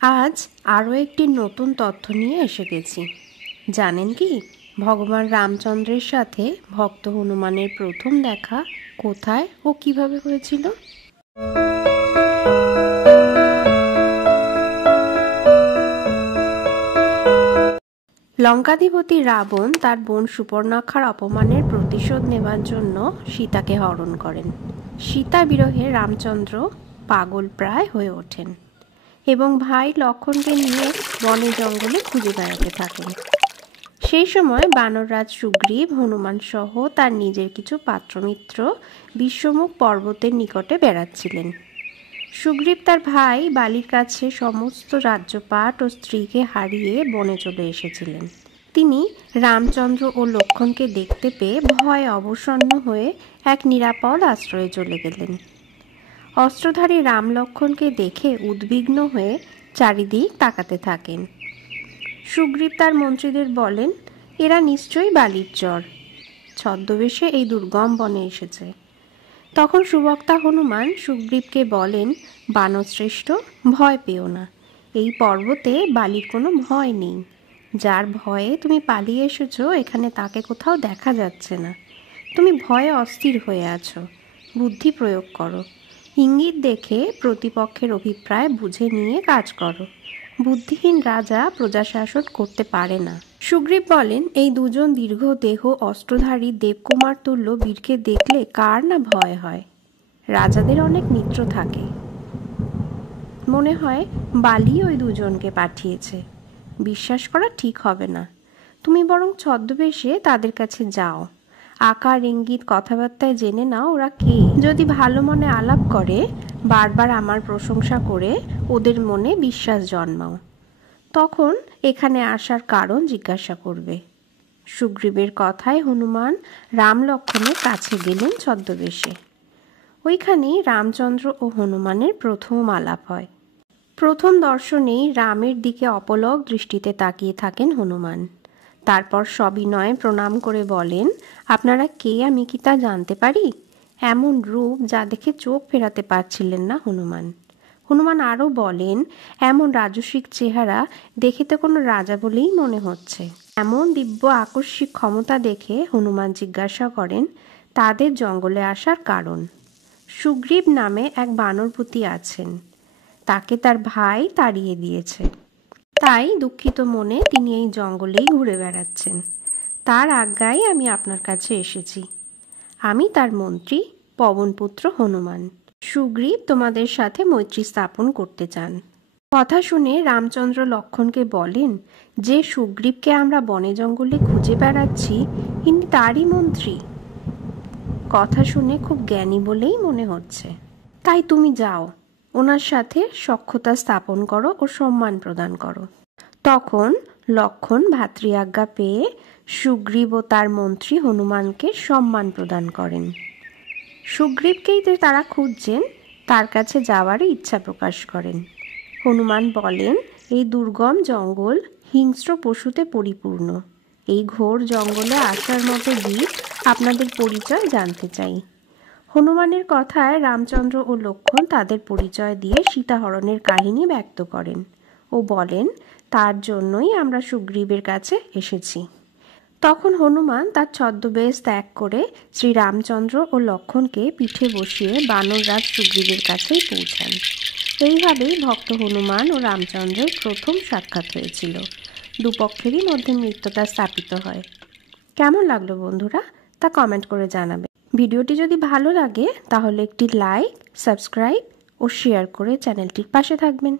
আজ আরও একটি নতুন তথ্য নিয়ে এসে গেছি। জানেন কি, ভগবান রামচন্দ্রের সাথে ভক্ত হনুমানের প্রথম দেখা কোথায় ও কিভাবে হয়েছিল? লঙ্কাধিপতি রাবণ তার বোন সুপর্ণখার অপমানের প্রতিশোধ নেবার জন্য সীতাকে হরণ করেন। সীতা বিরহে রামচন্দ্র পাগল প্রায় হয়ে ওঠেন এবং ভাই লক্ষ্মণকে নিয়ে বনে জঙ্গলে খুঁজে বেড়াতে থাকেন। সেই সময় বানররাজ সুগ্রীব হনুমান সহ তার নিজের কিছু পাত্রমিত্র বিশ্বমুখ পর্বতের নিকটে বেড়াচ্ছিলেন। সুগ্রীব তার ভাই বালির কাছে সমস্ত রাজ্যপাট ও স্ত্রীকে হারিয়ে বনে চলে এসেছিলেন। তিনি রামচন্দ্র ও লক্ষ্মণকে দেখতে পেয়ে ভয়ে অবসন্ন হয়ে এক নিরাপদ আশ্রয়ে চলে গেলেন। অস্ত্রধারী রাম লক্ষ্মণকে দেখে উদ্বিগ্ন হয়ে চারিদিক তাকাতে থাকেন। সুগ্রীব তার মন্ত্রীদের বলেন, এরা নিশ্চয়ই বালির চর, ছদ্মবেশে এই দুর্গম বনে এসেছে। তখন সুবক্তা হনুমান সুগ্রীবকে বলেন, বানরশ্রেষ্ঠ, ভয় পেও না, এই পর্বতে বালির কোনো ভয় নেই। যার ভয়ে তুমি পালিয়ে এসেছো এখানে তাকে কোথাও দেখা যাচ্ছে না। তুমি ভয়ে অস্থির হয়ে আছো, বুদ্ধি প্রয়োগ করো, ইঙ্গিত দেখে প্রতিপক্ষের অভিপ্রায় বুঝে নিয়ে কাজ করো। বুদ্ধিহীন রাজা প্রজা শাসন করতে পারে না। সুগ্রীব বলেন, এই দুজন দীর্ঘ দেহ অস্ত্রধারী দেবকুমার তুল্য বীরকে দেখলে কার না ভয় হয়। রাজাদের অনেক মিত্র থাকে, মনে হয় বালি ওই দুজনকে পাঠিয়েছে। বিশ্বাস করা ঠিক হবে না। তুমি বরং ছদ্মবেশে তাদের কাছে যাও, আকার ইঙ্গিত কথাবার্তায় জেনে নাও ওরা কে। যদি ভালো মনে আলাপ করে, বারবার আমার প্রশংসা করে ওদের মনে বিশ্বাস জন্মাও, তখন এখানে আসার কারণ জিজ্ঞাসা করবে। সুগ্রীবের কথায় হনুমান রাম লক্ষ্মণের কাছে গেলেন ছদ্মবেশে। ওইখানেই রামচন্দ্র ও হনুমানের প্রথম আলাপ হয়। প্রথম দর্শনেই রামের দিকে অপলক দৃষ্টিতে তাকিয়ে থাকেন হনুমান। তারপর সবিনয়ে প্রণাম করে বলেন, আপনারা কে, আমি কি তা জানতে পারি? এমন রূপ যা দেখে চোখ ফেরাতে পারছিলেন না হনুমান। হনুমান আরও বলেন, এমন রাজসিক চেহারা দেখে তো কোনো রাজা বলেই মনে হচ্ছে। এমন দিব্য আকস্মিক ক্ষমতা দেখে হনুমান জিজ্ঞাসা করেন তাদের জঙ্গলে আসার কারণ। সুগ্রীব নামে এক বানরপতি আছেন, তাকে তার ভাই তাড়িয়ে দিয়েছে, তাই দুঃখিত মনে তিনি এই জঙ্গলেই ঘুরে বেড়াচ্ছেন। তার আজ্ঞায় আমি আপনার কাছে এসেছি। আমি তার মন্ত্রী পবনপুত্র হনুমান। সুগ্রীব তোমাদের সাথে মৈত্রী স্থাপন করতে চান। কথা শুনে রামচন্দ্র লক্ষ্মণকে বলেন, যে সুগ্রীবকে আমরা বনে জঙ্গলে খুঁজে বেড়াচ্ছি ইনি তারই মন্ত্রী। কথা শুনে খুব জ্ঞানী বলেই মনে হচ্ছে। তাই তুমি যাও, ওনার সাথে সখ্যতা স্থাপন করো ও সম্মান প্রদান করো। তখন লক্ষ্মণ ভাতৃ আজ্ঞা পেয়ে সুগ্রীব ও তার মন্ত্রী হনুমানকে সম্মান প্রদান করেন। সুগ্রীবকেই তারা খুঁজছেন, তার কাছে যাওয়ারই ইচ্ছা প্রকাশ করেন। হনুমান বলেন, এই দুর্গম জঙ্গল হিংস্র পশুতে পরিপূর্ণ। এই ঘোর জঙ্গলে আসার মতো বীর আপনাদের পরিচয় জানতে চাই। হনুমানের কথায় রামচন্দ্র ও লক্ষ্মণ তাদের পরিচয় দিয়ে সীতাহরণের কাহিনী ব্যক্ত করেন ও বলেন, তার জন্যই আমরা সুগ্রীবের কাছে এসেছি। তখন হনুমান তার ছদ্মবেশ ত্যাগ করে শ্রীরামচন্দ্র ও লক্ষ্মণকে পিঠে বসিয়ে বানররাজ সুগ্রীবের কাছেই পৌঁছান। এইভাবেই ভক্ত হনুমান ও রামচন্দ্রের প্রথম সাক্ষাৎ হয়েছিল। দুপক্ষেরই মধ্যে মিত্রতা স্থাপিত হয়। কেমন লাগলো বন্ধুরা, তা কমেন্ট করে জানাবে। ভিডিওটি যদি ভালো লাগে তাহলে একটি লাইক, সাবস্ক্রাইব ও শেয়ার করে চ্যানেলটির পাশে থাকবেন।